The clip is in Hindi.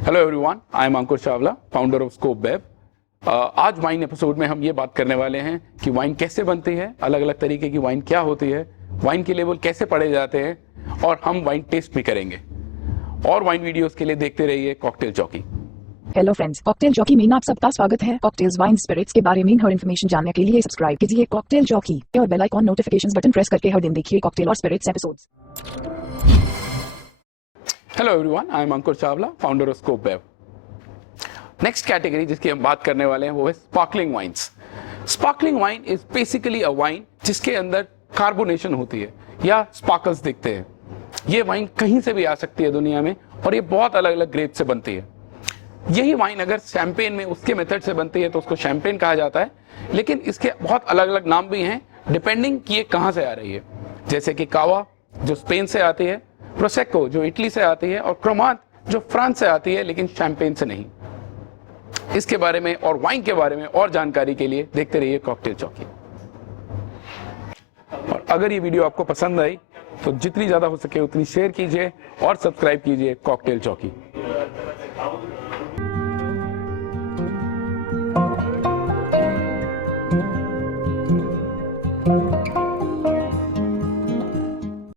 Hello everyone, I am Ankur Chawla, founder of scope web. आज वाइन एपिसोड में हम ये बात करने वाले हैं कि वाइन कैसे बनती है, अलग अलग तरीके की वाइन क्या होती है, वाइन के लेवल कैसे पढ़े जाते हैं और हम वाइन टेस्ट भी करेंगे। और वाइन वीडियोस के लिए देखते रहिए cocktail jockey. Hello friends, cocktail jockey में आप सबका स्वागत है। कॉकटेल्स, वाइन, स्पिरिट्स के बारे में हर इन्फॉर्मेशन जानने के लिए सब्सक्राइब कीजिए कॉकटेल जॉकी और bell icon notifications button press करके हर दिन देखिए कॉकटेल और spirits episodes. Hello everyone, I am Ankur Chawla, founder of scope web. Next category जिसकी हम बात करने वाले हैं वो है sparkling wines. Sparkling wine is basically a wine जिसके अंदर कार्बोनेशन होती है या स्पार्कल्स दिखते हैं। ये वाइन कहीं से भी आ सकती है दुनिया में और ये बहुत अलग अलग ग्रेप से बनती है। यही वाइन अगर शैंपेन में उसके मेथड से बनती है तो उसको शैंपेन कहा जाता है, लेकिन इसके बहुत अलग अलग नाम भी हैं डिपेंडिंग कि ये कहाँ से आ रही है। जैसे कि कावा जो स्पेन से आती है, प्रोसेको जो इटली से आती है और क्रोमात जो फ्रांस से आती है लेकिन शैंपेन से नहीं। इसके बारे में और वाइन के बारे में और जानकारी के लिए देखते रहिए कॉकटेल जॉकी। और अगर ये वीडियो आपको पसंद आई तो जितनी ज्यादा हो सके उतनी शेयर कीजिए और सब्सक्राइब कीजिए कॉकटेल जॉकी।